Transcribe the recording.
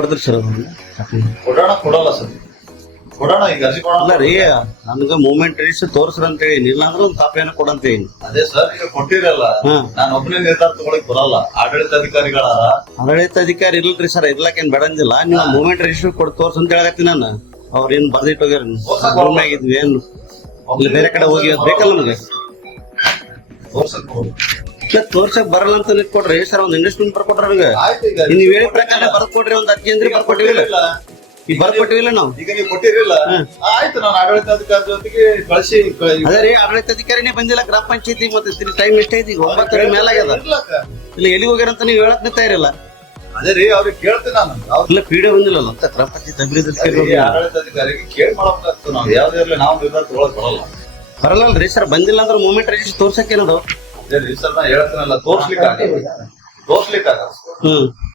ಕೊಡದ್ರಿ ಸರ್ ಕೊಡೋಣ ಸರ್, ಕೊಡೋಣ. ಈಗ ಅರ್ಜಿ ಕೊಡೋಣ. ಅಲ್ಲ ರೀ, ನನ್ಗ ಮೂವ್ಮೆಂಟ್ ರಿಜಿಸ್ಟರ್ ತೋರ್ಸ್ರ ಅಂತ ಹೇಳಿ, ಇಲ್ಲ ಅಂದ್ರೆ ಒಂದು ಕಾಪಿ ಏನೋ ಕೊಡಂತ ಹೇಳಿ. ಅದೇ ಸರ್, ಈಗ ಕೊಟ್ಟಿರಲ್ಲ, ನಾನು ಒಬ್ಬನೇ ನಿರ್ಧಾರ ತಗೊಳಕ್ ಬರಲ್ಲ. ಆಡಳಿತಾಧಿಕಾರಿಗಳಾರ. ಆಡಳಿತಾಧಿಕಾರಿ ಇಲ್ರಿ ಸರ್, ಇರ್ಲಾಕೇನ್ ಬೇಡಂದಿಲ್ಲ. ನೀವು ಮೂವ್ಮೆಂಟ್ ರಿಜಿಸ್ಟರ್ ಕೊಡ್ ತೋರ್ಸ್ ಅಂತ ಹೇಳಕತ್ತೀನಿ ನಾನು. ಅವ್ರ ಏನ್ ಬರ್ದಿಟ್ಟು ಹೋಗ್ಯಾರ ಆಗಿದ್ವಿ ಏನ್ ಇಲ್ಲಿ ಬೇರೆ ಕಡೆ ಹೋಗಿ ಬೇಕಲ್ಲ ನಮ್ಗೆ. ತೋರ್ಸಕ್ ಬರಲ್ಲ ಅಂತ ಕೊಡ್ರಿ ಸರ್, ಒಂದ್ ಇನ್ವೆಸ್ಟ್ಮೆಂಟ್ ಬರ್ಕೊಟ್ರ ನನಗೆ. ನೀವ್ ಹೇಳಿ ಪ್ರಕಾರ ಬರ್ಕೊಟ್ರಿ, ಒಂದ್ ಅರ್ಜಿ ಅಂದ್ರೆ ಬರ್ಕೊಟ್ಟಿವಿಲ್ಲ, ಈಗ ಬರ್ಕೊಟ್ಟಿವಿಲ್ಲ ನಾವು. ಈಗ ನೀವು ಕೊಟ್ಟಿರಲಿಲ್ಲ, ಆಯ್ತು. ನಾನು ಆಡಳಿತಾಧಿಕಾರಿ ಜೊತೆಗೆ ಕಳಿಸಿ. ಅದೇ ರೀ, ಆಡಳಿತಾಧಿಕಾರಿನೇ ಬಂದಿಲ್ಲ. ಗ್ರಾಮ ಪಂಚಾಯತಿ ಮತ್ತೆ ಟೈಮ್ ಎಷ್ಟೈತಿ? ಈಗ 9 ಮೇಲಾಗ್ಯದ. ಇಲ್ಲ ಎಲ್ಲಿ ಹೋಗ್ಯಾರಂತ ನೀವು ಹೇಳಕ್ ನಿಂತಾಯಿರಲ್ಲ. ಅದೇ ರೀ, ಅವ್ರಿಗೆ ಕೇಳ್ತೀನಿ ನಾನು. ಇಲ್ಲ ಪಿಡಿಒ ಬಂದಿಲ್ಲ ಅಂತ ಗ್ರಾಮ ಪಂಚಾಯತ್ ಅಭಿವೃದ್ಧಿ ಆಡಳಿತಾಧಿಕಾರಿಗೆ ಕೇಳಿ ಮಾಡಬೇಕಾಗ್ತದೆ. ನಾವು ಯಾವ್ದೇ ಇರಲಿ, ನಾವು ನಿರ್ಧಾರ ತಗೊಳಕ್ ಬರಲ್ಲ. ಬರಲ್ಲಲ್ರಿ ಸರ್, ಬಂದಿಲ್ಲ ಅಂದ್ರೆ ಮೂವ್ಮೆಂಟ್ ರಿಜಿಸ್ಟರ್ ತೋರ್ಸಕ್ ಏನದು? ಅದೇ ರೀ ಸರ್, ನಾ ಹೇಳ್ತೀನಲ್ಲ, ತೋರ್ಸ್ಲಿಕ್ಕೆ